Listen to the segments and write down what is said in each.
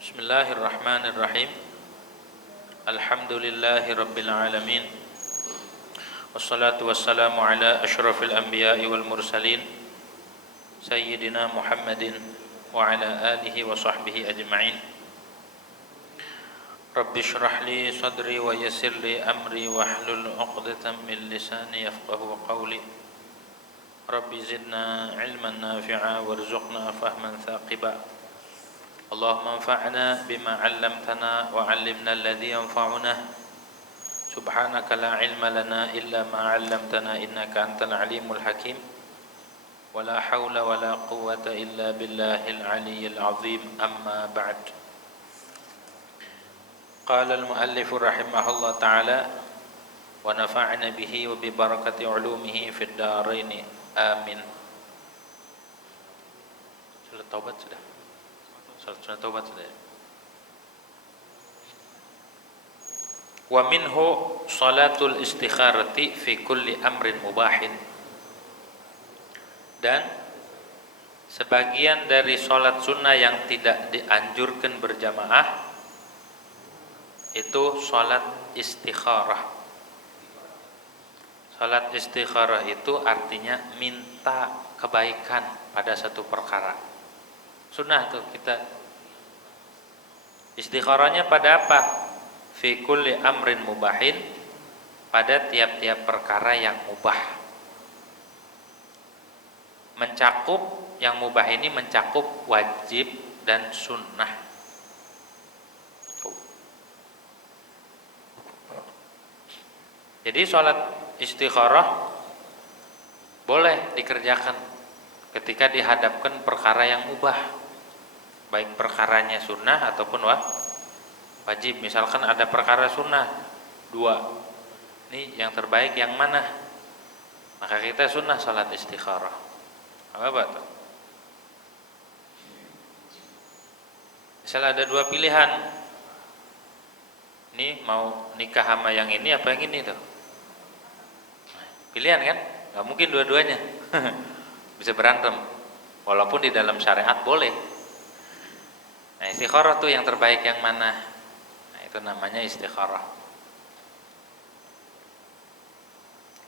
Bismillahirrahmanirrahim. Alhamdulillahi rabbil alamin. Wassalatu wassalamu ala asyrafil anbiya'i wal mursalin Sayyidina Muhammadin wa ala alihi wa sahbihi ajma'in. Rabbi shrah li sadri wa yassir li amri wahlul 'uqdatam min lisani yafqahu qawli. Rabbi zidna ilman nafi'a warzuqna fahman thaqiba. Allahumma anfa'na bima 'allamtana wa 'allimna alladhi yanfa'una. Subhanaka la ilma lana illa ma 'allamtana innaka antal alimul hakim. Wa la hawla wa la quwwata illa billahil 'aliyyil 'azim. Amma ba'd. Qala al-muallif rahimahullah ta'ala wa nafa'na bihi wa bi barakati 'ulumihi fid dharain. Amin. Sudah taubat sudah. Sudah taubat sudah. Wa minhu salatul istikharati fi kulli amrin mubahin. Dan sebagian dari salat sunnah yang tidak dianjurkan berjamaah itu salat istikharah. Salat istikharah itu artinya minta kebaikan pada satu perkara. Sunnah tuh kita. Istikharahnya pada apa? Fi kulli amrin mubahin, pada tiap-tiap perkara yang mubah. Mencakup, yang mubah ini mencakup wajib dan sunnah. Jadi salat istikharah boleh dikerjakan ketika dihadapkan perkara yang mubah, baik perkaranya sunnah ataupun wajib. Misalkan ada perkara sunnah dua, ini yang terbaik yang mana? Maka kita sunnah salat istikharah. Apa tuh? Misal ada dua pilihan, ini mau nikah sama yang ini apa yang ini tuh? Pilihan kan? Gak mungkin dua-duanya. Bisa berantem. Walaupun di dalam syariat boleh. Nah, istikharah tuh yang terbaik yang mana? Nah, itu namanya istikharah.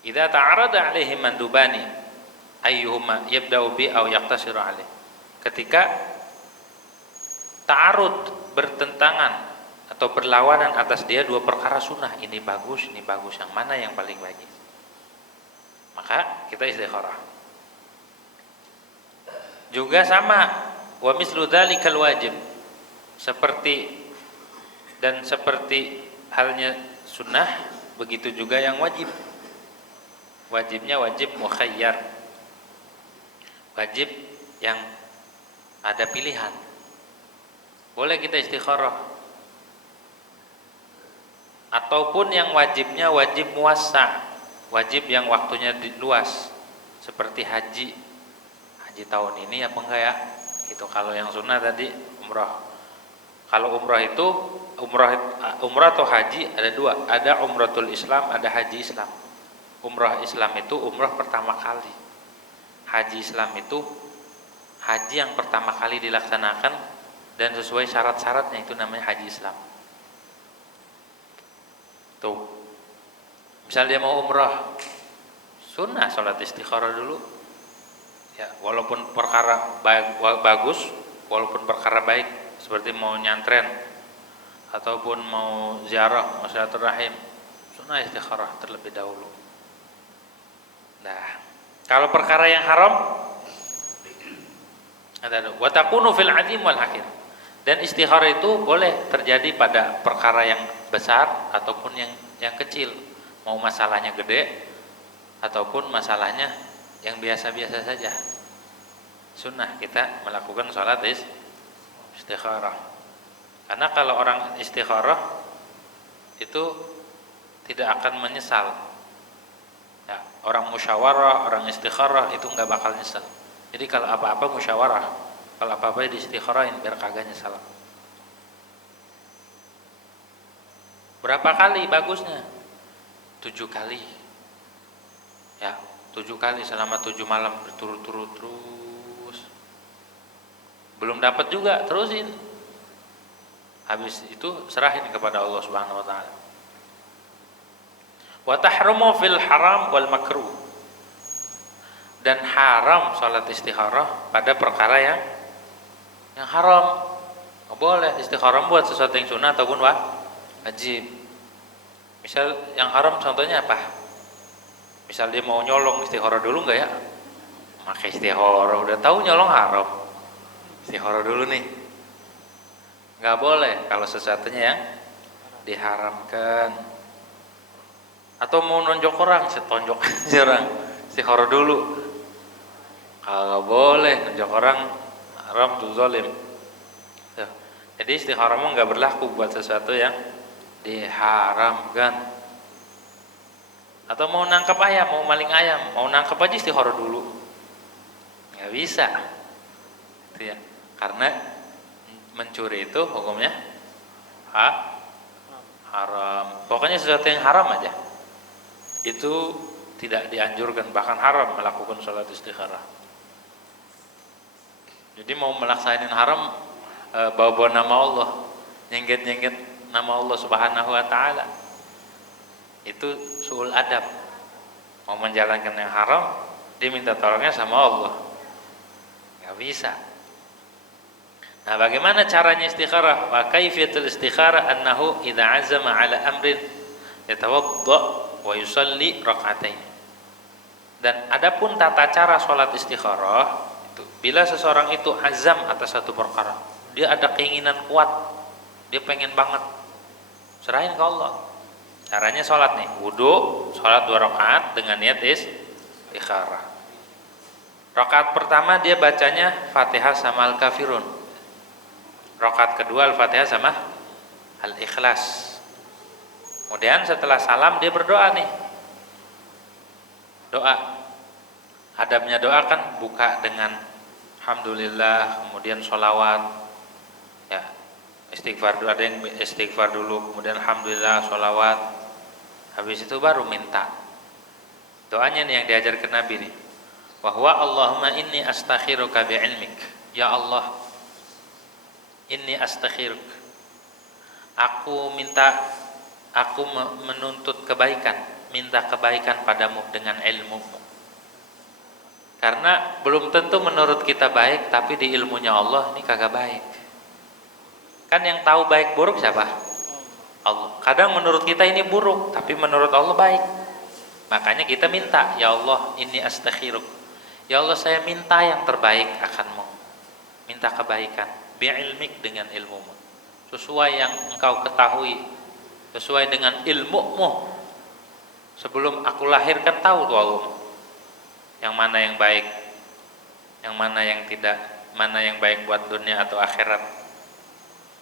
Idza ta'arada 'alaihi mandubani ayyuhuma yabda'u bi aw yaqtasiru 'alaih. Ketika ta'arud, bertentangan atau berlawanan atas dia dua perkara sunnah, ini bagus, yang mana yang paling bagus? Maka kita istikharah. Juga sama, wa mislu dzalikal wajib. Seperti halnya sunnah, begitu juga yang wajib. Wajibnya wajib mukhayyar. Wajib yang ada pilihan. Boleh kita istikharah. Ataupun yang wajibnya wajib muwassa'. Wajib yang waktunya luas, seperti haji tahun ini apa enggak ya? Itu kalau yang sunnah tadi umrah. Kalau umrah itu umrah atau haji ada dua, ada umratul Islam, ada haji Islam. Umrah Islam itu umrah pertama kali. Haji Islam itu haji yang pertama kali dilaksanakan dan sesuai syarat-syaratnya, itu namanya haji Islam. Tuh. Misal dia mau umrah, sunnah salat istikharah dulu. Ya, walaupun perkara bagus, walaupun perkara baik, seperti mau nyantren ataupun mau ziarah, mau silaturahim, sunnah istikharah terlebih dahulu. Nah, kalau perkara yang haram, ada wa takunu fil 'azim wal hakir. Dan istikharah itu boleh terjadi pada perkara yang besar ataupun yang kecil. Mau masalahnya gede ataupun masalahnya yang biasa-biasa saja, sunnah kita melakukan salat istikharah. Karena kalau orang istikharah itu tidak akan menyesal ya, orang musyawarah, orang istikharah itu nggak bakal nyesal. Jadi kalau apa-apa musyawarah, kalau apa-apa di istikharahin biar kagak nyesal. Berapa kali bagusnya? 7 kali ya, 7 kali selama 7 malam berturut-turut terus. Belum dapat juga, terusin. Habis itu serahin kepada Allah Subhanahu wa taala. Wa tahrumu fil haram wal makruh. Dan haram salat istikharah pada perkara yang haram. Nggak boleh istikharah buat sesuatu yang sunnah ataupun wajib. Misal yang haram contohnya apa? Misal dia mau nyolong, istikharah dulu nggak ya? Maka istikharah, udah tahu nyolong haram, istikharah dulu nih. Nggak boleh kalau sesuatunya yang diharamkan. Atau mau nonjok orang, setonjok aja orang, istikharah dulu. Kalau nggak boleh nonjok orang, haram tuh zalim. Jadi istikharah nggak berlaku buat sesuatu yang diharamkan. Atau mau nangkap ayam, mau maling ayam, mau nangkap aja istikharah dulu, nggak bisa, itu ya. Karena mencuri itu hukumnya haram. Pokoknya sesuatu yang haram aja itu tidak dianjurkan, bahkan haram melakukan sholat istikharah. Jadi mau melaksanain haram, bawa-bawa nama Allah, nyengget-nyengget nama Allah Subhanahu wa taala, itu suul adab. Mau menjalankan yang haram, dia minta tolongnya sama Allah, nggak bisa. Nah, bagaimana caranya istikharah? Wa kaifiyatul istikharah annahu idza azama ala amrin yatawadda wa yusalli rak'atain. Dan adapun tata cara salat istikharah itu bila seseorang itu azam atas satu perkara, dia ada keinginan kuat, dia pengen banget, serahin ke Allah. Caranya sholat nih, wudu, sholat 2 rakaat dengan niat istikharah. Rakaat pertama dia bacanya Fatihah sama Al-Kafirun. Rakaat kedua Al-Fatihah sama Al-Ikhlas. Kemudian setelah salam dia berdoa nih. Doa. Adabnya doa kan buka dengan Alhamdulillah, kemudian sholawat. Ya, istighfar dulu, ada yang istighfar dulu, kemudian Alhamdulillah, sholawat. Habis itu baru minta. Doanya nih yang diajarkan Nabi nih. Wa huwa Allahumma inni astakhiruka bi'ilmik. Ya Allah, inni astakhiruk. Aku menuntut kebaikan, minta kebaikan padamu dengan ilmumu. Karena belum tentu menurut kita baik, tapi di ilmunya Allah ini kagak baik. Kan yang tahu baik buruk siapa? Allah. Kadang menurut kita ini buruk, tapi menurut Allah baik. Makanya kita minta, ya Allah, inni astakhiruk. Ya Allah, saya minta yang terbaik akanmu. Minta kebaikan, bi'ilmik, dengan ilmumu. Sesuai yang engkau ketahui, sesuai dengan ilmumu. Sebelum aku lahirkan tahu tuh Allah. Yang mana yang baik, yang mana yang tidak, mana yang baik buat dunia atau akhirat.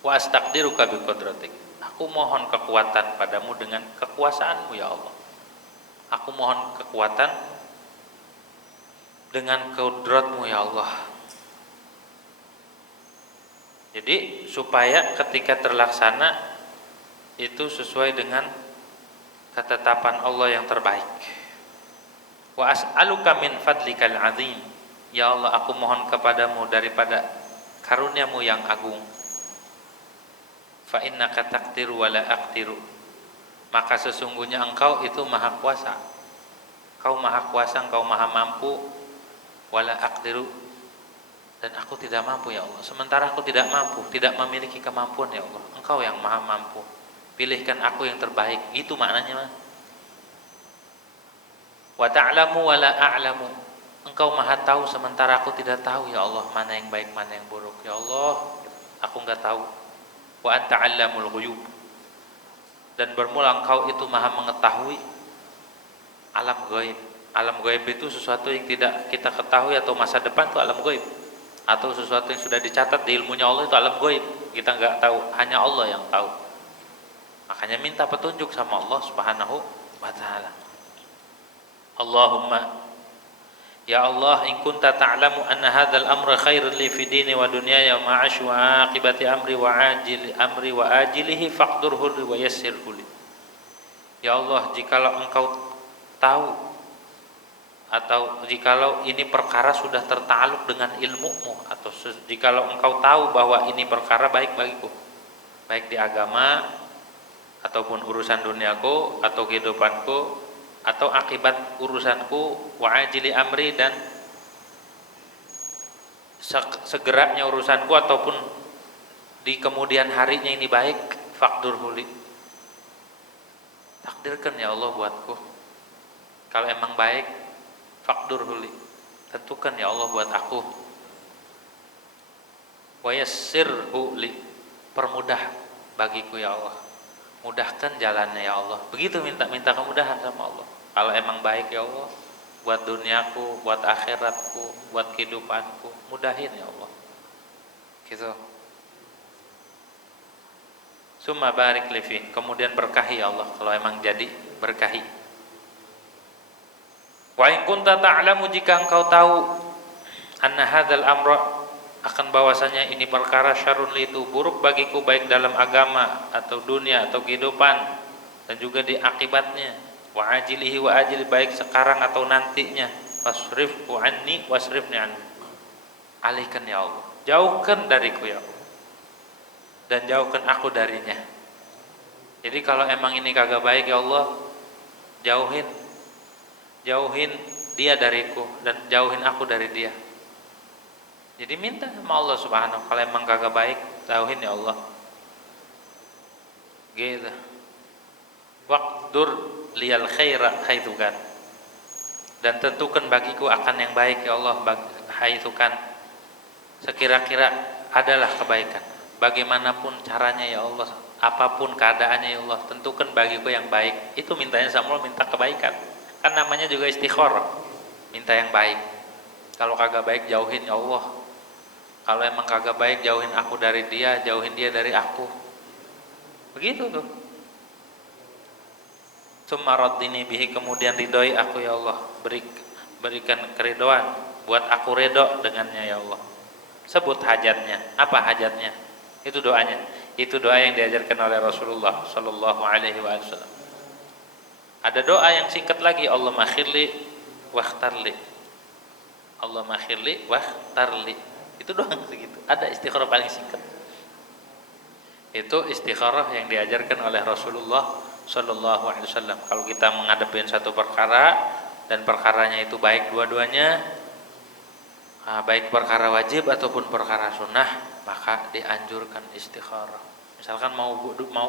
Wa astaqdiruka biqudratik. Aku mohon kekuatan padamu dengan kekuasaanmu ya Allah. Aku mohon kekuatan dengan kudratmu ya Allah. Jadi supaya ketika terlaksana itu sesuai dengan ketetapan Allah yang terbaik. Wa as'aluka min fadlikal azim. Ya Allah, aku mohon kepadamu daripada karuniamu yang agung. Fa innaka taqdiru wa la aqdiru. Maka sesungguhnya engkau itu maha kuasa. Kau maha kuasa, engkau maha mampu. Wa la aqdiru. Dan aku tidak mampu ya Allah. Sementara aku tidak mampu, tidak memiliki kemampuan ya Allah. Engkau yang maha mampu. Pilihkan aku yang terbaik. Itu maknanya. Wa ta'lamu wa la a'lamu. Engkau maha tahu sementara aku tidak tahu ya Allah, mana yang baik, mana yang buruk. Ya Allah, aku enggak tahu. Wa anta 'allamul ghuyub. Dan bermula engkau itu maha mengetahui alam gaib. Alam gaib itu sesuatu yang tidak kita ketahui, atau masa depan itu alam gaib, atau sesuatu yang sudah dicatat di ilmunya Allah itu alam gaib. Kita enggak tahu, hanya Allah yang tahu. Makanya minta petunjuk sama Allah Subhanahu wa taala. Allahumma, ya Allah, in kunta ta'lamu anna hadzal amra khairun li fi dini wa dunyaya wa ma'ash wa aqibati amri wa ajilihi faqdurhu wa yassirhu li. Ya Allah, jikalau engkau tahu, atau jikalau ini perkara sudah tertaluk dengan ilmumu, atau jikalau engkau tahu bahwa ini perkara baik bagiku, baik di agama ataupun urusan duniaku atau kehidupanku atau akibat urusanku, wa ajili amri, dan segeranya urusanku ataupun di kemudian harinya ini baik, faqdur huli, takdirkan ya Allah buatku. Kalau emang baik, faqdur huli, tentukan ya Allah buat aku. Wa yassirhu li, permudah bagiku ya Allah, mudahkan jalannya ya Allah. Begitu minta kemudahan sama Allah. Kalau emang baik ya Allah, buat duniaku, buat akhiratku, buat kehidupanku, mudahin ya Allah. Gitu. Summa barik li fi, kemudian berkahi ya Allah. Kalau emang jadi, berkahi. Wa in kunta ta'lamu, jika engkau tahu, anna hadzal amra, akan bahwasanya ini perkara syarrun li, itu buruk bagiku, baik dalam agama atau dunia atau kehidupan, dan juga di akibatnya, wa ajilihi wa ajili, baik sekarang atau nantinya, wasrifhu anni wasrifni anhu, alihkan ya Allah, jauhkan dariku ya Allah, dan jauhkan aku darinya. Jadi kalau emang ini kagak baik ya Allah, jauhin dia dariku dan jauhin aku dari dia. Jadi minta sama Allah Subhanahu, kalau emang kagak baik, jauhin ya Allah. Gitu. Waqdur liyal khaira haitsukan, dan tentukan bagiku akan yang baik ya Allah, haitsukan, sekira-kira adalah kebaikan. Bagaimanapun caranya ya Allah, apapun keadaannya ya Allah, tentukan bagiku yang baik. Itu mintanya sama Allah, minta kebaikan. Kan namanya juga istikharah, minta yang baik. Kalau kagak baik, jauhin ya Allah. Kalau emang kagak baik, jauhin aku dari dia, jauhin dia dari aku. Begitu tuh. Tsumma raddini bihi, kemudian ridhoi aku ya Allah, berikan keridhaan, buat aku redho dengannya ya Allah. Sebut hajatnya. Apa hajatnya? Itu doanya. Itu doa yang diajarkan oleh Rasulullah sallallahu alaihi wasallam. Ada doa yang singkat lagi, Allahumma khirli wakhtarli. Allahumma khirli wakhtarli. Itu doang segitu. Ada istikharah paling singkat. Itu istikharah yang diajarkan oleh Rasulullah sallallahu alaihi wasallam. Kalau kita menghadapi satu perkara dan perkaranya itu baik dua-duanya, baik perkara wajib ataupun perkara sunnah, maka dianjurkan istikharah. Misalkan mau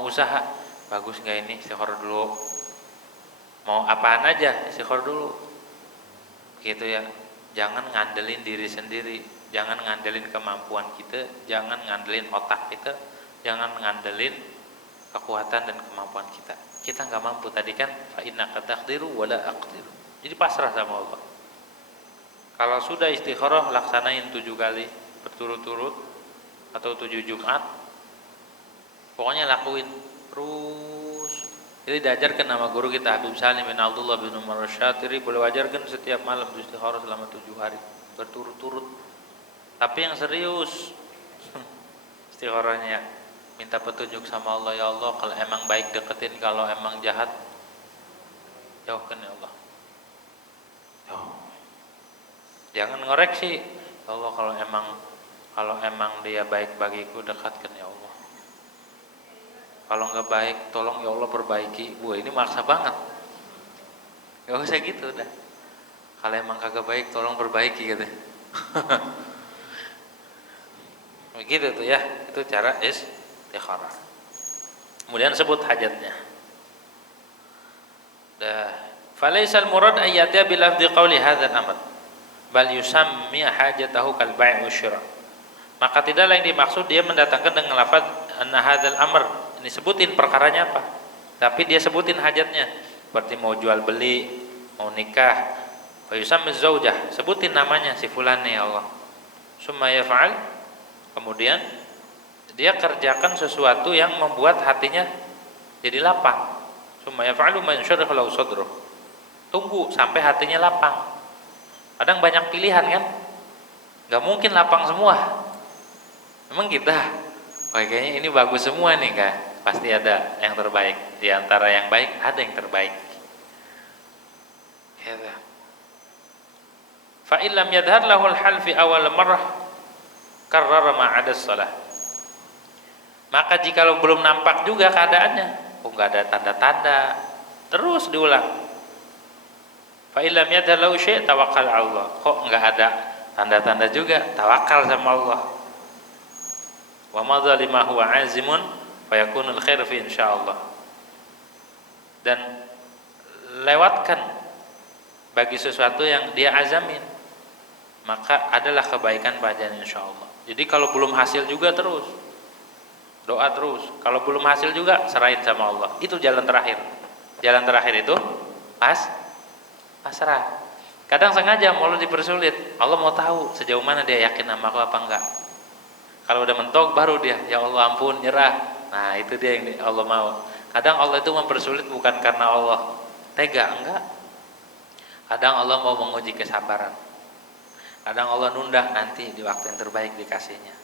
usaha, bagus nggak ini, istikharah dulu. Mau apaan aja, istikharah dulu. Gitu ya. Jangan ngandelin diri sendiri, jangan ngandelin kemampuan kita, jangan ngandelin otak kita, jangan ngandelin kekuatan dan kemampuan kita. Kita nggak mampu tadi kan, fa innaka taqdiru wa la aqdiru. Jadi pasrah sama Allah. Kalau sudah istikharah, laksanain 7 kali berturut-turut atau 7 Jumat. Pokoknya lakuin terus. Jadi diajarkan nama guru kita Habib Salim bin Abdullah bin Umar Syatiri, boleh wajarkan setiap malam istikharah selama 7 hari berturut-turut. Tapi yang serius istikharahnya, minta petunjuk sama Allah, ya Allah kalau emang baik deketin, kalau emang jahat jauhkan ya Allah. Jangan ngoreksi, ya Allah kalau emang dia baik bagiku, dekatkan ya Allah. Kalau nggak baik, tolong ya Allah perbaiki. Wah, ini maksa banget. Gak usah gitu udah. Kalau emang kagak baik, tolong perbaiki gitu. Begitu tuh ya. Itu cara istikharah. Kemudian sebut hajatnya. Falaisal murad ayyatya bil lafzi qawli hadzal amr, bal yusammi hajatahu kal bai' wasyira. Maka tidaklah yang dimaksud dia mendatangkan dengan lafaz anna hadzal amr, ini sebutin perkaranya apa, tapi dia sebutin hajatnya, seperti mau jual beli, mau nikah. Wa yusammi zaujah, sebutin namanya si fulan nih ya Allah. Summa yaf'al, kemudian dia kerjakan sesuatu yang membuat hatinya jadi lapang. Summa yaf'alu ma yanshurhu lahu sadruh, tunggu sampai hatinya lapang. Kadang banyak pilihan kan, nggak mungkin lapang semua. Emang kita, kayaknya ini bagus semua nih kan, pasti ada yang terbaik. Di antara yang baik ada yang terbaik. Ya. Fa illam yadhhar lahu al-hal fi awal marrah karrara ma 'ada shalah. Maka jikalau belum nampak juga keadaannya, nggak ada tanda-tanda, terus diulang. Fa illam yadallahu syai' tawakkal 'ala Allah. Kok nggak ada tanda-tanda juga, tawakal sama Allah. Wa ma dzalima huwa azimun fa yakunul khair fi insyaallah. Dan lewatkan bagi sesuatu yang dia azamin, maka adalah kebaikan padanya insyaallah. Jadi kalau belum hasil juga terus doa terus. Kalau belum hasil juga serahin sama Allah. Itu jalan terakhir. Jalan terakhir itu pasrah. Kadang sengaja mau dipersulit. Allah mau tahu sejauh mana dia yakin sama aku apa enggak. Kalau udah mentok baru dia, ya Allah ampun, nyerah. Nah, itu dia yang Allah mau. Kadang Allah itu mempersulit bukan karena Allah tega, enggak. Kadang Allah mau menguji kesabaran. Kadang Allah nunda, nanti di waktu yang terbaik dikasihnya.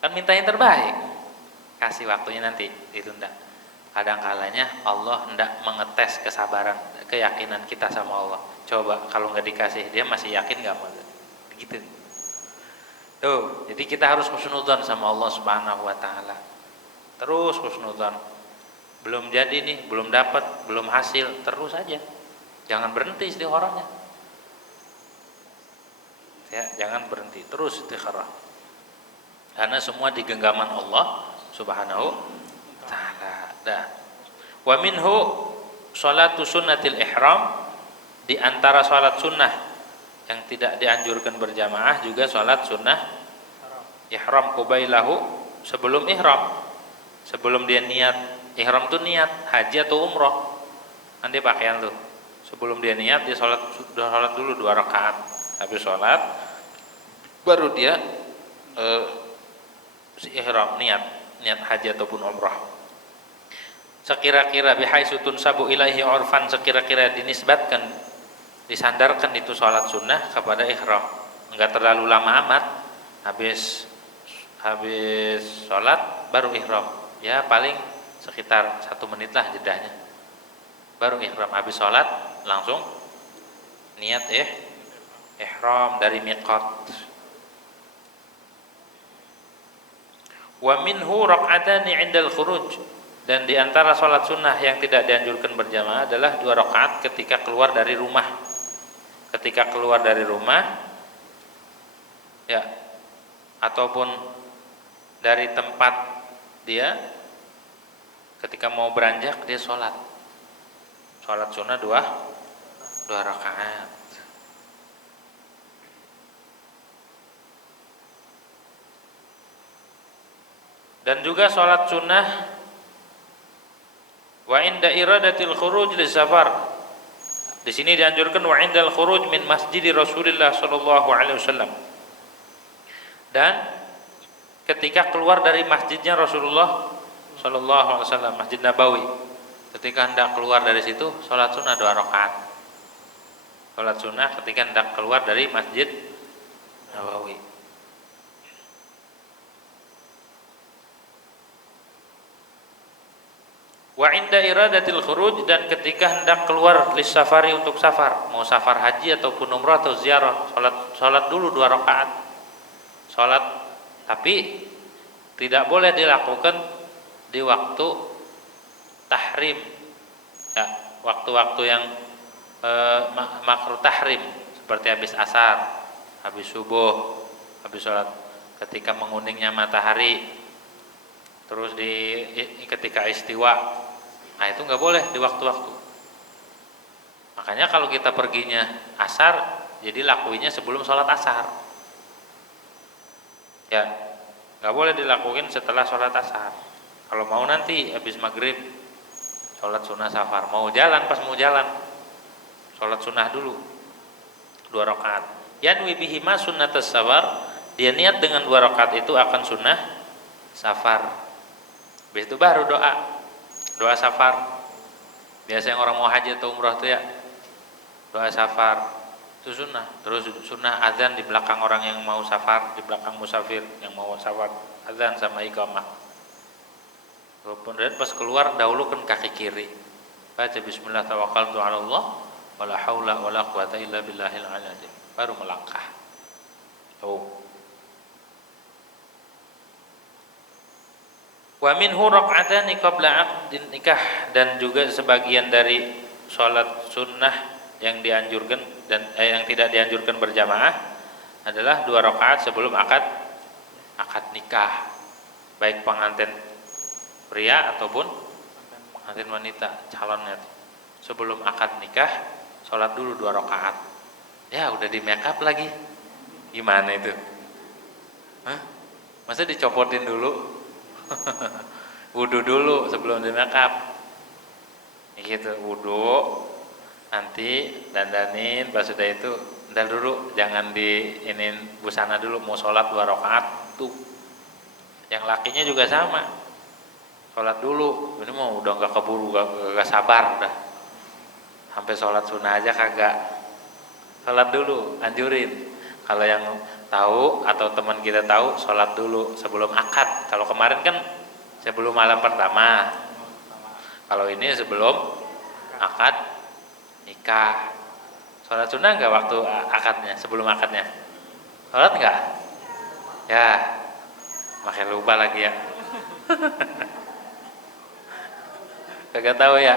Kan minta yang terbaik, kasih waktunya nanti ditunda. Kadang kalanya Allah hendak mengetes kesabaran, keyakinan kita sama Allah. Coba kalau nggak dikasih, dia masih yakin nggak mau? Begitu. Tuh, jadi kita harus husnudzon sama Allah Subhanahu wa taala. Terus husnudzon. Belum jadi nih, belum dapat, belum hasil, terus aja. Jangan berhenti istikharahnya. Ya, jangan berhenti, terus istikharah. Karena semua di genggaman Allah Subhanahu wa taala. Wa minhu sholatu sunnatil ihram, di antara sholat sunnah yang tidak dianjurkan berjamaah juga sholat sunnah ihram qubailahu, sebelum ihram, sebelum dia niat ihram tuh niat haji atau umroh, nanti pakaian tuh sebelum dia niat dia sholat dulu 2 rakaat, habis sholat baru dia ihram niat haji ataupun umroh. Sekira-kira bihaitsu tunsabu ilaihi urfan, sekira-kira dinisbatkan, disandarkan itu sholat sunnah kepada ihram, enggak terlalu lama amat, habis sholat baru ihram, ya paling sekitar 1 menit lah jedahnya, baru ihram. Habis sholat langsung niat ihram dari miqat. Wa minhu raq'atani 'indal khuruj, dan di antara sholat sunnah yang tidak dianjurkan berjamaah adalah 2 rakaat ketika keluar dari rumah. Ketika keluar dari rumah, ya, ataupun dari tempat dia, ketika mau beranjak dia sholat sunnah 2 rakaat. Dan juga sholat sunnah wa inda iradatil khuruj li safar. Di sini dianjurkan wa indal khuruj min masjid Rasulullah sallallahu alaihi wasallam. Dan ketika keluar dari masjidnya Rasulullah sallallahu alaihi wasallam, Masjid Nabawi, ketika hendak keluar dari situ salat sunnah 2 rakaat. Salat sunnah ketika hendak keluar dari Masjid Nabawi. Wa inda iradatil khuruj, dan ketika hendak keluar lis safari, untuk safar, mau safar haji ataupun umrah atau ziarah, salat dulu 2 rakaat. Salat, tapi tidak boleh dilakukan di waktu tahrim, ya, waktu-waktu yang makruh tahrim, seperti habis asar, habis subuh, habis salat, ketika menguningnya matahari, terus ketika istiwa. Nah, itu nggak boleh di waktu-waktu. Makanya kalau kita perginya asar, jadi lakuinnya sebelum sholat asar. Ya, nggak boleh dilakuin setelah sholat asar. Kalau mau nanti habis maghrib sholat sunnah safar, mau jalan, pas mau jalan sholat sunnah dulu 2 rakaat. Yanwi bihima sunnatas safar, dia niat dengan 2 rakaat itu akan sunnah safar. Habis itu baru doa safar. Biasa yang orang mau haji atau umrah itu ya doa safar, itu sunnah. Terus sunnah azan di belakang orang yang mau safar, di belakang musafir yang mau safar, azan sama iqamah. Kemudian pas keluar dahulukan kaki kiri, baca bismillah tawakkaltu 'ala Allah wala haula wala quwata illa billahil azim, baru melangkah. Wa minhu raq'atani qabla 'aqdin nikah, dan juga sebagian dari sholat sunnah yang dianjurkan dan yang tidak dianjurkan berjamaah adalah 2 rakaat sebelum akad nikah, baik pengantin pria ataupun pengantin wanita calonnya. Sebelum akad nikah sholat dulu 2 rakaat. Ya udah di make up lagi, gimana itu? Hah? Masa dicopotin dulu? Wudu dulu sebelum di make up gitu, wudu nanti dandanin, pas sudah itu ntar dulu, jangan diinin busana dulu, mau sholat 2 rakaat tuh. Yang lakinya juga sama, sholat dulu, ini mau udah gak keburu, gak sabar dah, sampai sholat sunnah aja kagak, sholat dulu anjurin. Kalau yang tahu atau teman kita tahu, sholat dulu sebelum akad. Kalau kemarin kan sebelum malam pertama, kalau ini sebelum akad nikah. Sholat sunnah enggak waktu akadnya, sebelum akadnya? Sholat enggak? Ya, makin lupa lagi ya. Kagak tahu ya?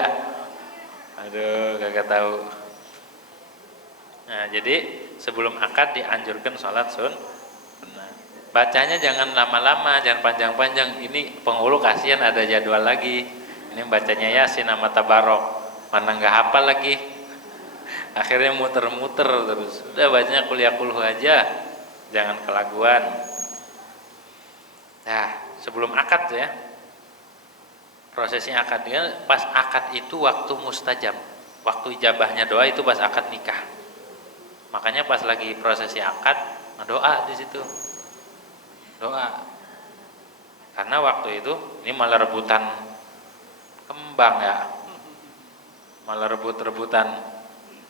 Aduh, kagak tahu. Nah, jadi sebelum akad dianjurkan sholat sunnah. Bacanya jangan lama-lama, jangan panjang-panjang. Ini penghulu kasihan ada jadwal lagi. Ini bacanya Yasin sama Tabarok, mana nggak hafal lagi. Akhirnya muter-muter terus. Udah bacanya Qul Huwallahu aja, jangan kelaguan. Nah, sebelum akad ya. Prosesnya akad, pas akad itu waktu mustajab. Waktu ijabahnya doa itu pas akad nikah. Makanya pas lagi prosesi akad, doa di situ, doa. Karena waktu itu ini malah rebutan kembang ya, malah rebut-rebutan,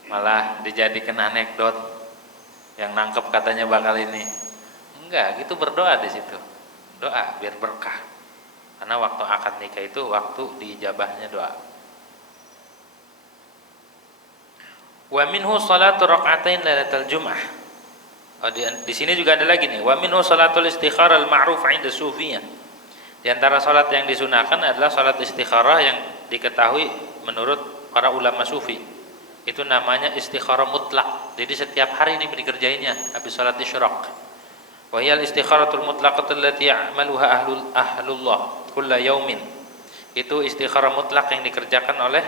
malah dijadikan anekdot. Yang nangkep katanya bakal ini, enggak, gitu berdoa di situ, doa biar berkah. Karena waktu akad nikah itu waktu diijabahnya doa. Wa minhu salatu rak'atain lailatul jum'ah. Di sini juga ada lagi nih. Wa minhu salatul istikharah al-ma'ruf 'inda sufiyah. Di antara salat yang disunahkan adalah salat istikharah yang diketahui menurut para ulama sufi. Itu namanya istikharah mutlak. Jadi setiap hari ini dikerjainnya habis salat isyraq. Wa hiya al-istikharatul mutlaqah allati ya'maluha ahlullah kulla yaumin. Itu istikharah mutlak yang dikerjakan oleh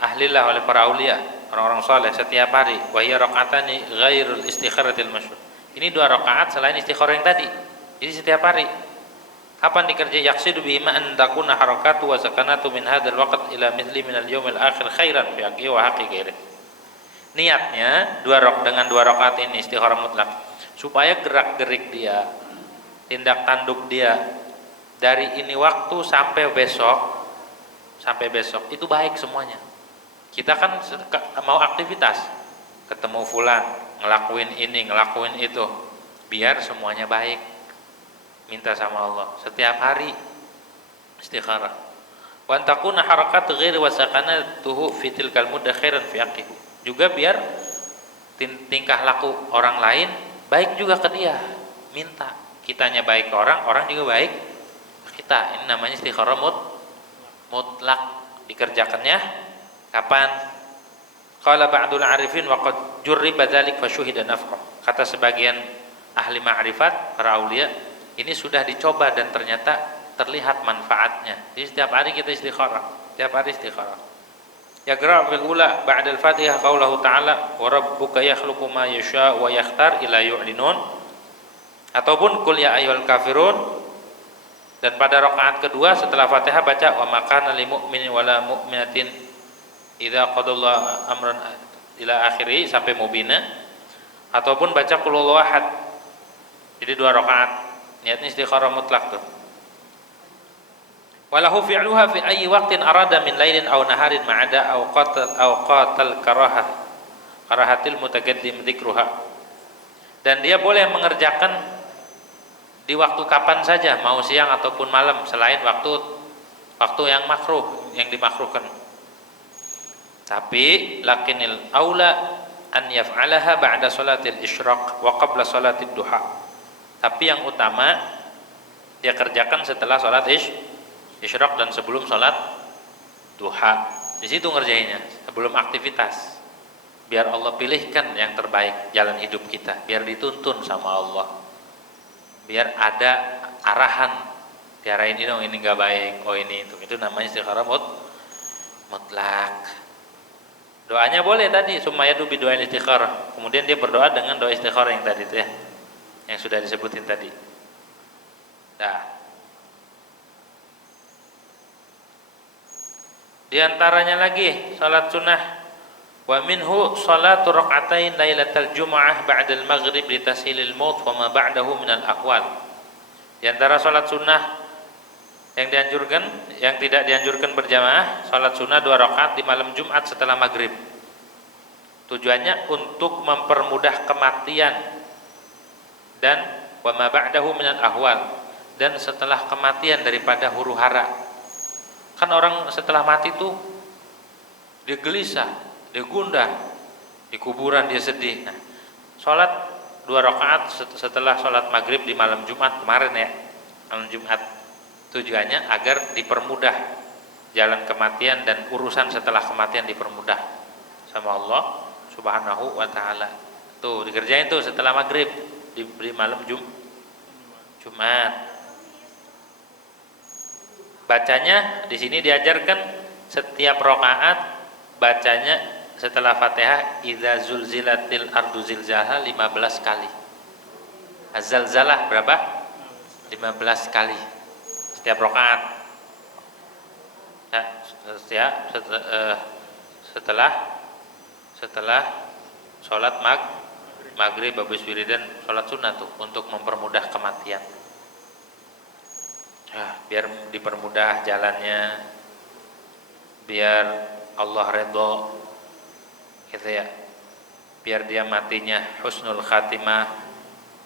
ahlillah, oleh para aulia, orang-orang saleh setiap hari. Wa hiya raq'atani ghairul istikharatil masyhur. Ini 2 rakaat selain istikharah yang tadi. Jadi setiap hari. Kapan dikerja? Yaqsidu bima an takuna harakatu wa sakanatu min hadzal waqt ila mithli min al-yaumil akhir khairan fi haqqi wa haqqi ghairi. Niatnya dengan 2 rakaat ini istikharah mutlak supaya gerak-gerik dia, tindak tanduk dia dari ini waktu sampai besok itu baik semuanya. Kita kan mau aktivitas, ketemu fulan, ngelakuin ini, ngelakuin itu, biar semuanya baik. Minta sama Allah setiap hari istikharah. Wa takuna harakat ghairi wa sakanatuhu fi tilkal muddah khairan fi haqqihi. Juga biar tingkah laku orang lain baik juga ke dia. Minta kitanya baik ke orang, orang juga baik ke kita. Ini namanya istikharah mutlak. Dikerjakannya kapan? Qala ba'dul arifin wa qad jurriba dzalik fa syuhida naf'ah. Kata sebagian ahli ma'rifat, para aulia, ini sudah dicoba dan ternyata terlihat manfaatnya. Jadi setiap hari kita istikharah, setiap hari istikharah. Yaqra' fil ula ba'da al-Fatihah qaulahu ta'ala wa rabbuka yakhluqu ma yasha' wa yakhtar ila yu'linun, ataupun qul ya ayyuhal kafirun. Dan pada rakaat kedua setelah Fatihah baca wa makana lil mu'minin wala mu'minatin idza qadallahu amran ila akhiri sampai mubina, ataupun baca qul huwallahu ahad. Jadi 2 rakaat. Niatnya istikharah mutlak tuh. Walahu fi'luha fi ayyi waqtin arada min lailin aw naharin ma'ada awqatal karahatil mutaqaddim dzikruha. Dan dia boleh mengerjakan di waktu kapan saja, mau siang ataupun malam, selain waktu yang makruh, yang dimakruhkan. Tapi lakinil aula an yaf'alaha ba'da salatil isyraq wa qabla salatid duha. Tapi yang utama dia kerjakan setelah salat Isyraq dan sebelum sholat duha. Di situ ngerjainnya, sebelum aktivitas. Biar Allah pilihkan yang terbaik jalan hidup kita, biar dituntun sama Allah. Biar ada arahan, diarahin ini dong, ini nggak baik, oh ini itu namanya istikharah mutlak. Doanya boleh tadi, sumayadu bi doa istikharah. Kemudian dia berdoa dengan doa istikharah yang tadi itu ya, yang sudah disebutin tadi. Nah, di antaranya lagi salat sunnah, wa minhu salatu rak'atain lailatal jumu'ah ba'dal maghrib li tashilil maut wa ma ba'dahu minal aqwal. Di antara salat sunnah yang dianjurkan, yang tidak dianjurkan berjamaah, salat sunnah 2 rakaat di malam Jumat setelah maghrib. Tujuannya untuk mempermudah kematian dan wa ma ba'dahu minal ahwal, dan setelah kematian daripada huru hara. Kan orang setelah mati tuh dia gelisah, dia gundah, di kuburan dia sedih. Nah, salat 2 rakaat setelah salat maghrib di malam Jumat kemarin ya, malam Jumat, tujuannya agar dipermudah jalan kematian dan urusan setelah kematian dipermudah sama Allah Subhanahu wa taala. Tuh dikerjain tuh setelah maghrib di malam Jumat. Bacanya di sini diajarkan setiap rakaat bacanya setelah Fatihah idza zulzilatil ardu zilzalaha 15 kali. Az-zalzalah berapa? 15 kali setiap rakaat. Nah, setelah sholat maghrib habis wiridan sholat sunnah tuh untuk mempermudah kematian. Biar dipermudah jalannya, biar Allah redho gitu ya, biar dia matinya husnul khatimah,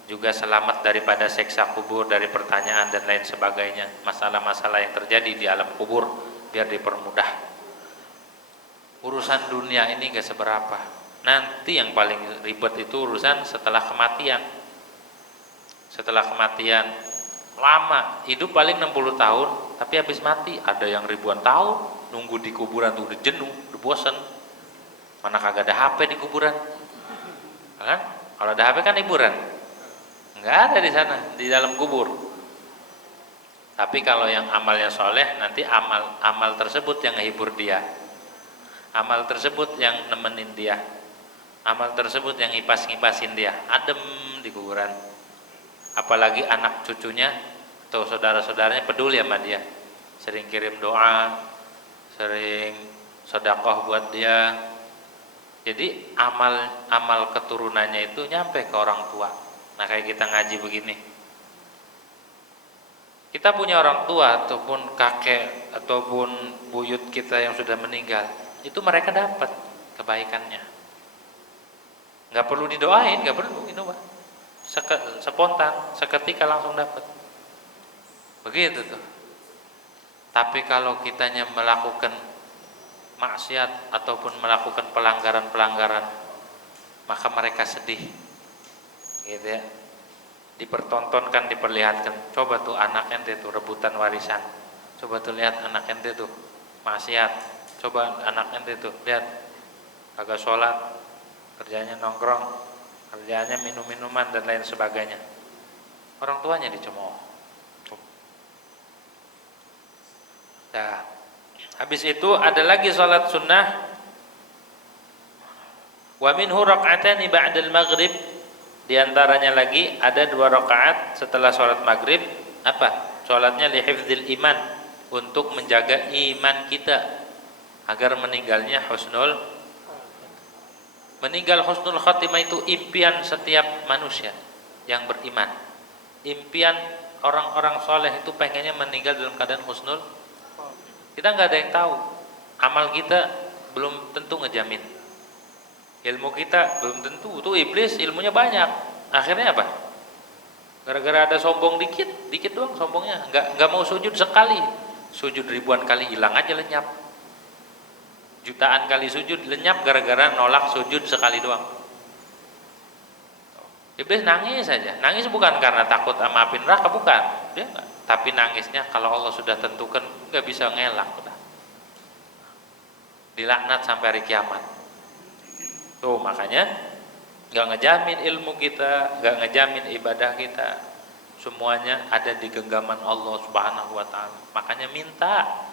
juga selamat daripada siksa kubur, dari pertanyaan dan lain sebagainya, masalah-masalah yang terjadi di alam kubur biar dipermudah. Urusan dunia ini gak seberapa, nanti yang paling ribet itu urusan setelah kematian. Setelah kematian lama, hidup paling 60 tahun, tapi habis mati ada yang ribuan tahun nunggu di kuburan tuh, udah jenuh, udah bosan. Mana kagak ada HP di kuburan, kan? Kalau ada HP kan hiburan, nggak ada di sana, di dalam kubur. Tapi kalau yang amalnya soleh, nanti amal tersebut yang menghibur dia, amal tersebut yang nemenin dia, amal tersebut yang ngipas-ngipasin dia, adem di kuburan. Apalagi anak cucunya atau saudara-saudaranya peduli sama dia, sering kirim doa, sering sedekah buat dia. Jadi amal keturunannya itu nyampe ke orang tua. Nah, kayak kita ngaji begini, kita punya orang tua ataupun kakek ataupun buyut kita yang sudah meninggal, itu mereka dapat kebaikannya, nggak perlu didoain, nggak perlu itu mah, spontan, seketika langsung dapat. Begitu tuh. Tapi kalau kitanya melakukan maksiat ataupun melakukan pelanggaran-pelanggaran, maka mereka sedih, gitu ya. Dipertontonkan, diperlihatkan. Coba tuh anak ente tuh rebutan warisan, coba tuh lihat anak ente tuh maksiat, coba anak ente tuh lihat kagak sholat, kerjanya nongkrong, kerjanya minum-minuman dan lain sebagainya. Orang tuanya dicemooh. Nah, habis itu ada lagi salat sunnah, wa minhu rak'atani ba'dal maghrib. Di antaranya lagi ada 2 rakaat setelah salat maghrib. Apa? Salatnya li hifdzil iman, untuk menjaga iman kita agar meninggalnya husnul. Meninggal husnul khatimah itu impian setiap manusia yang beriman. Impian orang-orang soleh itu pengennya meninggal dalam keadaan husnul. Kita nggak ada yang tahu, amal kita belum tentu ngejamin, ilmu kita belum tentu. Tuh iblis ilmunya banyak, akhirnya apa? Gara-gara ada sombong dikit doang sombongnya, nggak mau sujud sekali, sujud ribuan kali hilang aja lenyap, jutaan kali sujud lenyap gara-gara nolak sujud sekali doang. Iblis nangis saja, nangis bukan karena takut sama api neraka, bukan, dia nggak. tapi nangisnya kalau Allah sudah tentukan nggak bisa ngelak, udah dilaknat sampai hari kiamat. Tuh makanya nggak ngejamin ilmu kita, nggak ngejamin ibadah kita, semuanya ada di genggaman Allah Subhanahu wa taala. Makanya minta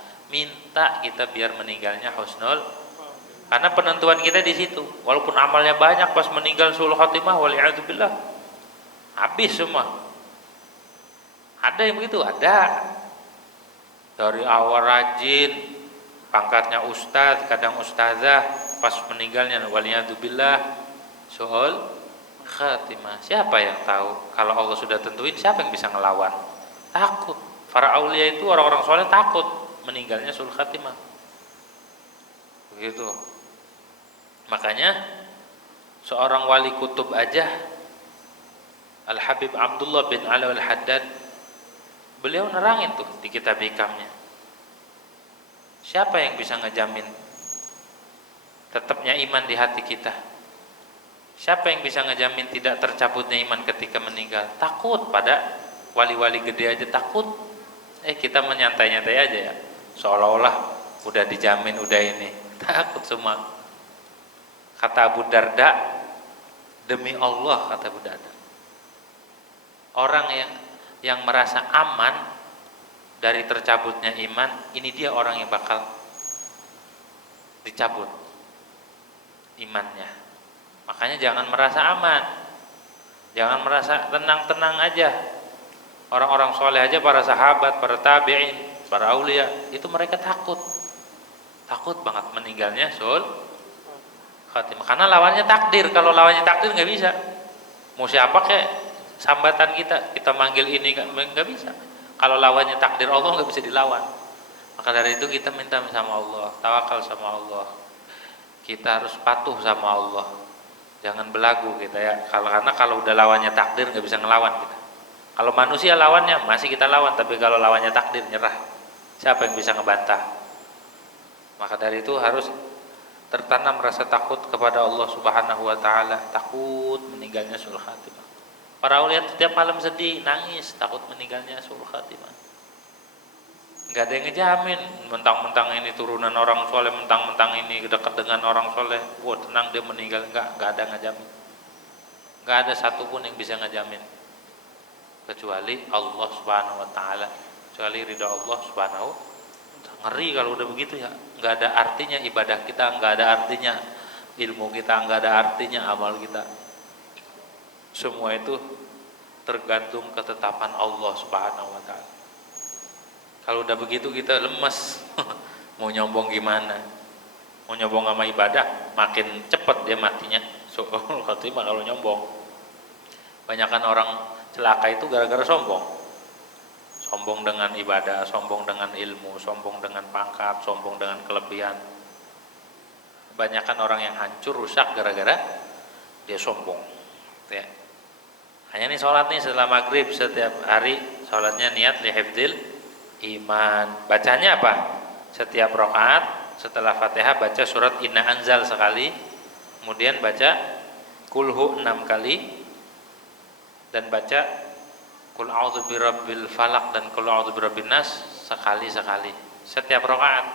kita biar meninggalnya husnul, karena penentuan kita di situ. Walaupun amalnya banyak, pas meninggal sul khatimah wali'adzubillah habis semua. Ada yang begitu, ada. Dari awal rajin, pangkatnya ustadz, kadang ustazah, pas meninggalnya wali'adzubillah sul khatimah. Siapa yang tahu? Kalau Allah sudah tentuin, siapa yang bisa ngelawan? Takut. Para aulia itu orang-orang soleh takut meninggalnya sul khatimah. Begitu. Makanya seorang wali kutub aja, Al-Habib Abdullah bin Ala Al-Haddad, beliau nerangin tuh di kitab hikamnya. Siapa yang bisa ngejamin tetapnya iman di hati kita? Siapa yang bisa ngejamin tidak tercabutnya iman ketika meninggal? Takut. Pada wali-wali gede aja takut. Kita menyantai-nyantai aja ya, seolah-olah udah dijamin, udah ini. Takut semua. Kata Abu Darda, demi Allah, kata Abu Darda, orang yang merasa aman dari tercabutnya iman, ini dia orang yang bakal dicabut imannya. Makanya jangan merasa aman, jangan merasa tenang-tenang aja. Orang-orang soleh aja, para sahabat, para tabi'in, para aulia, itu mereka takut banget meninggalnya sul khatimah, karena lawannya takdir. Kalau lawannya takdir nggak bisa, mau siapa kayak sambatan kita manggil ini nggak bisa. Kalau lawannya takdir Allah nggak bisa dilawan. Maka dari itu kita minta sama Allah, tawakal sama Allah, kita harus patuh sama Allah, jangan belagu kita ya. Karena kalau udah lawannya takdir nggak bisa ngelawan kita. Kalau manusia lawannya masih kita lawan, tapi kalau lawannya takdir nyerah, siapa yang bisa ngebantah? Maka dari itu harus tertanam rasa takut kepada Allah Subhanahu wa taala, takut meninggalnya sul khatimah. Para ulama setiap malam sedih, nangis, takut meninggalnya sul khatimah. Enggak ada yang ngejamin, mentang-mentang ini turunan orang soleh, mentang-mentang ini dekat dengan orang soleh, wah tenang dia meninggal. Enggak ada ngejamin. Enggak ada satupun yang bisa ngejamin kecuali Allah Subhanahu wa taala, kecuali ridha Allah Subhanahu. Ngeri kalau udah begitu ya, nggak ada artinya ibadah kita, nggak ada artinya ilmu kita, nggak ada artinya amal kita. Semua itu tergantung ketetapan Allah Subhanahu wa taala. Kalau udah begitu kita lemes. Mau nyombong gimana? Mau nyombong sama ibadah, makin cepat dia matinya. Soal khatimah kalau nyombong. Banyakan orang celaka itu gara-gara sombong. Sombong dengan ibadah, sombong dengan ilmu, sombong dengan pangkat, sombong dengan kelebihan. Kebanyakan orang yang hancur, rusak gara-gara dia sombong ya. Hanya nih sholat nih setelah maghrib setiap hari, sholatnya niat lihifdzil iman. Bacanya apa? Setiap rakaat setelah Fatihah baca surat Inna Anzal sekali, kemudian baca Kulhu 6 kali, dan baca Qul a'udzu birabbil falaq dan Qul a'udzu birabbin nas sekali-sekali setiap rakaat.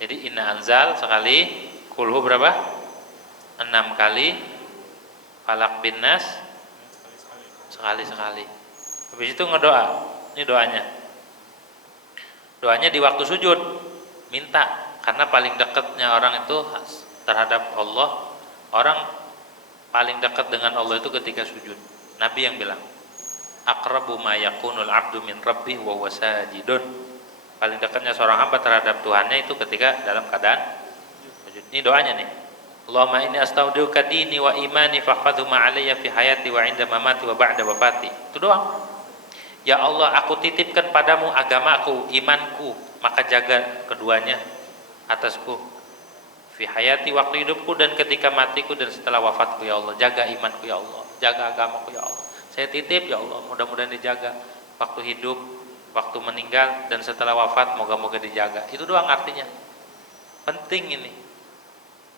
Jadi Inna Anzal sekali, Kulhu berapa? 6 kali, Falaq bin Nas sekali-sekali. Habis itu ngedoa. Ini doanya. Doanya di waktu sujud, minta, karena paling dekatnya orang itu terhadap Allah, orang paling dekat dengan Allah itu ketika sujud. Nabi yang bilang, aqrabu ma yakunul abdu min rabbih wa huwa sajidun. Paling dekatnya seorang hamba terhadap Tuhannya itu ketika dalam keadaan sujud. Ini doanya nih. Allahumma inni astaudiuka dini wa imani fahfadhu ma alayya fi hayati wa inda mamati wa ba'da wafati. Itu doang. Ya Allah, aku titipkan padamu agamaku, imanku, maka jaga keduanya atasku. Fi hayati, waktu hidupku dan ketika matiku dan setelah wafatku ya Allah. Jaga imanku ya Allah, jaga agamaku ya Allah. Saya titip ya Allah, mudah-mudahan dijaga waktu hidup, waktu meninggal, dan setelah wafat moga-moga dijaga. Itu doang artinya. Penting ini.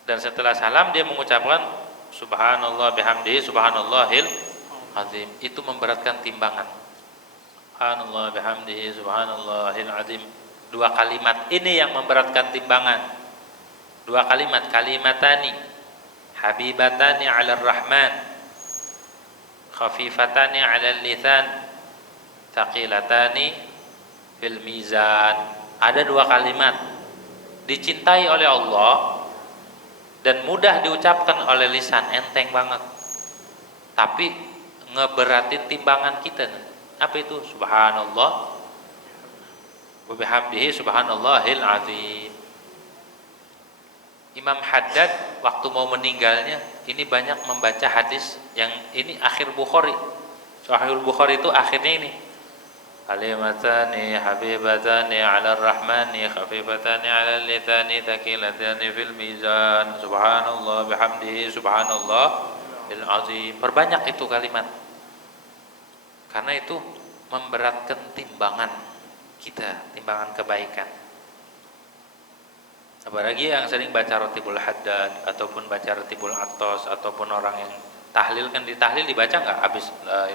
Dan setelah salam dia mengucapkan subhanallah bihamdihi subhanallahil azim. Itu memberatkan timbangan. Subhanallah bihamdihi subhanallahil azim. Dua kalimat ini yang memberatkan timbangan. Dua kalimat, kalimatani habibatani 'alar rahman, khafifatani 'alal lisan, thaqilatani fil mizan. Ada dua kalimat dicintai oleh Allah dan mudah diucapkan oleh lisan, enteng banget. Tapi ngeberatin timbangan kita. Apa itu? Subhanallah wa bihamdihi subhanallahil azim. Imam Haddad waktu mau meninggalnya ini banyak membaca hadis yang ini akhir Bukhari. Sahihul Bukhari itu akhirnya ini. Kalimatani habibatani 'alar rahmani khafifatani 'alal lisani thaqilatani fil mizan. Subhanallah bihamdihi subhanallahil azim. Perbanyak itu kalimat. Karena itu memberatkan timbangan kita, timbangan kebaikan. Apalagi yang sering baca Ratibul Haddad ataupun baca Ratibul Attos ataupun orang yang tahlil, kan di tahlil dibaca enggak habis la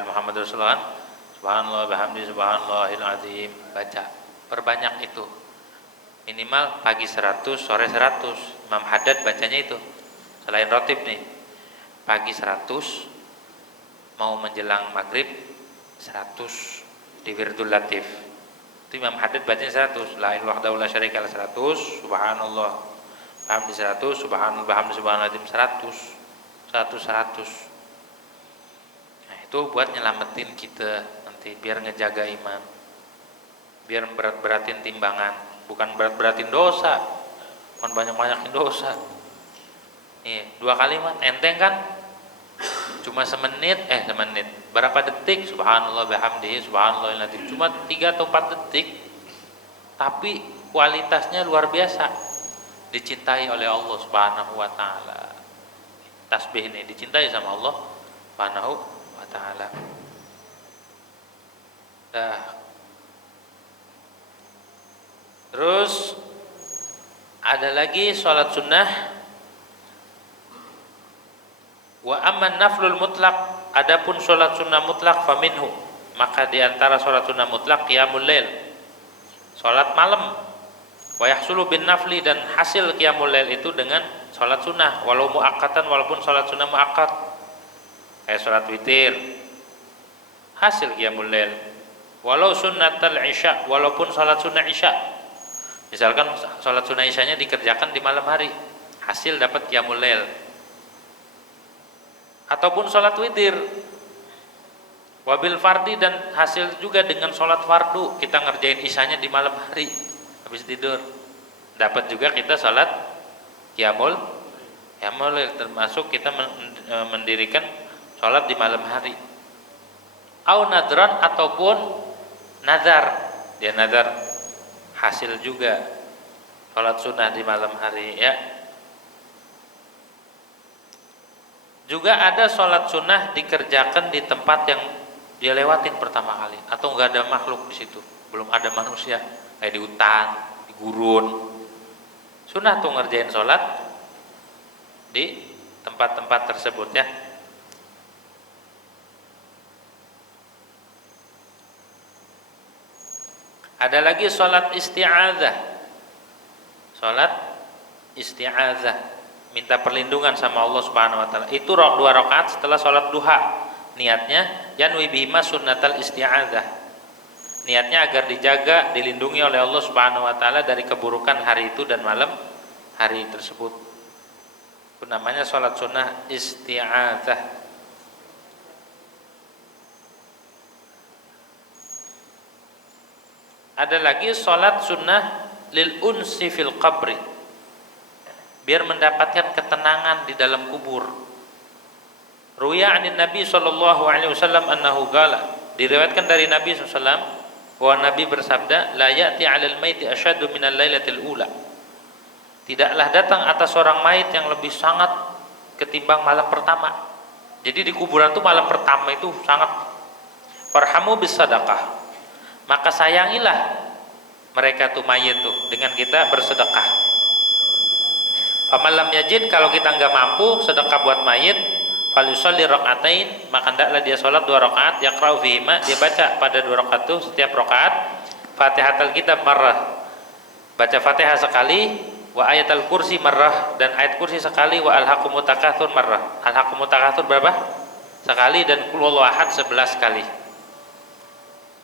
ilaha Muhammad Rasulullah, subhanallah bihamdi subhanallahil azim, baca. Perbanyak itu. Minimal pagi 100, sore 100. Imam Haddad bacanya itu. Selain ratib nih. Pagi 100, mau menjelang maghrib 100 di Wirdul Latif. Itu Imam Haddad bacanya 100, la ilaha wahdahu la syarikalah 100, subhanallah bihamdi 100, subhanallah bihamdi subhanallahil azim 100. Nah, itu buat nyelamatin kita nanti, biar ngejaga iman, biar berat-beratin timbangan, bukan berat-beratin dosa, bukan banyak-banyakin dosa. Nih, dua kalimat enteng kan? Cuma semenit, berapa detik, subhanallah bihamdihi subhanallahil azim, cuma 3 atau 4 detik, tapi kualitasnya luar biasa, dicintai oleh Allah Subhanahu wa taala. Tasbih ini dicintai sama Allah Subhanahu wa taala. Terus ada lagi sholat sunnah. Wa amman naflul mutlaq, adapun sholat sunnah mutlak faminhu, maka diantara sholat sunnah mutlak qiyamul lail, sholat malam. Wa yahsulu bin nafli, dan hasil qiyamul lail itu dengan sholat sunnah, walau muakkatan, walaupun sholat sunnah muakkat, kayak sholat witir, hasil qiyamul lail. Walau sunnatal isya, walaupun sholat sunnah isya, misalkan sholat sunnah isyanya dikerjakan di malam hari, hasil dapat qiyamul lail. Ataupun sholat witir, wabil fardi, dan hasil juga dengan sholat fardu, kita ngerjain isyanya di malam hari habis tidur, dapat juga kita sholat qiyamul lail, termasuk kita mendirikan sholat di malam hari. Au nadran, ataupun nazar, dia nazar, hasil juga sholat sunnah di malam hari ya. Juga ada sholat sunnah dikerjakan di tempat yang dia lewatin pertama kali, atau nggak ada makhluk di situ, belum ada manusia, kayak di hutan, di gurun. Sunnah tuh ngerjain sholat di tempat-tempat tersebut ya. Ada lagi sholat isti'adzah. Sholat isti'adzah, minta perlindungan sama Allah Subhanahu wa taala. Itu 2 rakaat setelah sholat duha. Niatnya yanwi bihima sunnatal isti'adzah. Niatnya agar dijaga, dilindungi oleh Allah Subhanahu wa taala dari keburukan hari itu dan malam hari tersebut. Itu namanya sholat sunnah isti'adzah. Ada lagi sholat sunnah lil unsi fil qabri, biar mendapatkan ketenangan di dalam kubur. Ruya anin Nabi sallallahu alaihi wasallam annahu qala, diriwayatkan dari Nabi SAW bahwa Nabi bersabda, la ya'ti 'alal maiti asyaddu minal lailatil ula, tidaklah datang atas seorang mayit yang lebih sangat ketimbang malam pertama. Jadi di kuburan itu malam pertama itu sangat. Farhamu bis sadaqah, maka sayangilah mereka tuh mayit tuh dengan kita bersedekah. Pamalam yajid, kalau kita nggak mampu sedekah buat mayit, falyusalli rakaatain, maka hendaklah dia salat 2 rakaat, yaqra'u fihima, dia baca pada 2 rakaat itu setiap rakaat Fatihatul Kitab marrah, baca Fatihah sekali, wa ayatul kursi marrah, dan ayat kursi sekali, wa alhaqumut takatsur marrah. Alhaqumut takatsur berapa? Sekali, dan qul huwallahu ahad 11 kali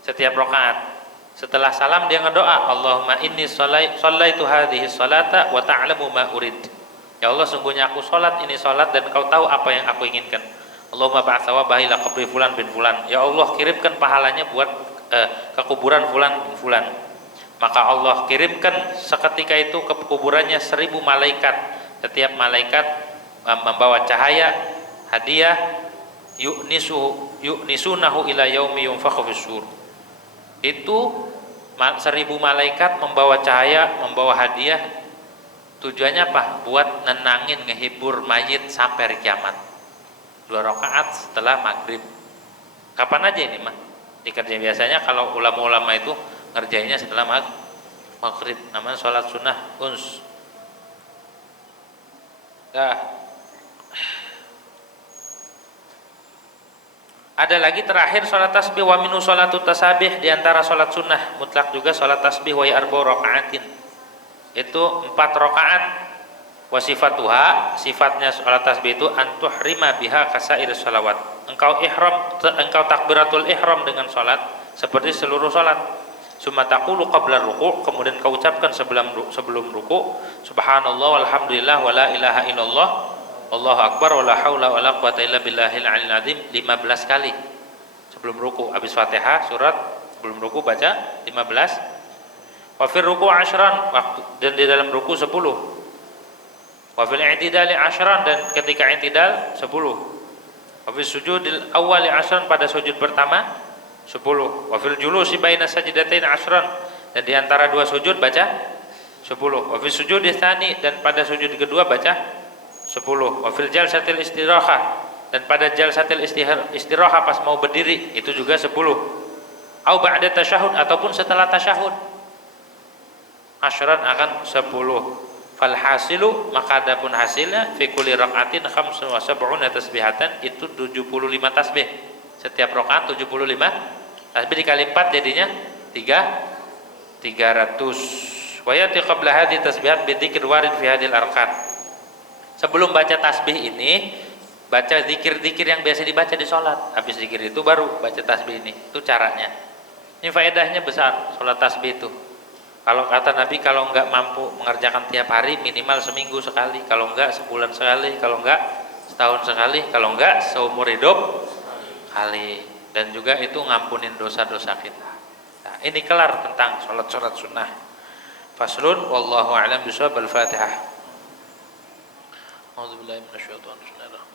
setiap rakaat. Setelah salam dia ngedoa, Allahumma inni shallaitu hadhihi sholata wa ta'lamu ma urid. Ya Allah, sungguhnya aku salat ini salat dan Kau tahu apa yang aku inginkan. Allahumma ba'ats thawabahu ila qabri fulan bin fulan. Ya Allah, kirimkan pahalanya buat ke kuburan fulan bin fulan. Maka Allah kirimkan seketika itu ke kuburannya 1000 malaikat. Setiap malaikat membawa cahaya, hadiah, yu'nisunahu ila yaumi yunfakhu fis-sur. Itu 1000 malaikat membawa cahaya, membawa hadiah. Tujuannya apa? Buat nenangin, ngehibur mayit sampai hari kiamat. 2 rakaat setelah maghrib. Kapan aja ini mah? Dikerjain biasanya kalau ulama-ulama itu ngerjainnya setelah maghrib. Namanya sholat sunnah uns. Ada lagi terakhir sholat tasbih, wa minu sholatut tasabih, diantara sholat sunnah mutlak juga sholat tasbih, wa arba'u rakaatin, itu 4 rakaat. Wa sifatuha, sifatnya sholat tasbih itu antuhrima biha kasair sholawat, engkau takbiratul ihram dengan sholat seperti seluruh sholat. Summa taqulu qabla ruku', kemudian kau ucapkan sebelum ruku', subhanallah walhamdulillah wala ilaha illallah Allahu akbar wala haula wala quwata illa billahil aliyil azim 15 kali sebelum ruku. Habis Fatihah surat sebelum ruku baca 15. Wa fir ruku' 10, waktu dan di dalam ruku 10. Wa fil i'tidali 10, dan ketika i'tidal 10. Wa fis sujudil awwali 10, pada sujud pertama 10. Wa fil julusi baina sajdatain 10, dan di antara 2 sujud baca 10. Wa fis sujudi tsani, dan pada sujud kedua baca 10. Wa fil jalsatil istirahah, dan pada jalsatil istirahah pas mau berdiri itu juga 10. Au ba'da tasyahud, ataupun setelah tasyahud 10 akan 10. Fal hasilu, maka adapun hasilnya fi kulli rak'atin 75 tasbihatan, itu 75 tasbih. Setiap rakaat 75 tasbih dikali 4 jadinya 300. Wa yati qabla hadhihi tasbihat bi dzikr warid fi hadhil arkan. Sebelum baca tasbih ini, baca zikir-zikir yang biasa dibaca di sholat. Habis zikir itu baru baca tasbih ini. Itu caranya. Ini faedahnya besar sholat tasbih itu. Kalau kata Nabi, kalau enggak mampu mengerjakan tiap hari, minimal seminggu sekali. Kalau enggak sebulan sekali. Kalau enggak setahun sekali. Kalau enggak seumur hidup kali. Dan juga itu ngampunin dosa-dosa kita. Nah, ini kelar tentang sholat-sholat sunnah. Faslun wallahu a'lam bishawab. Al-Fatihah. A'udzubillahi minasyaitonir rajim.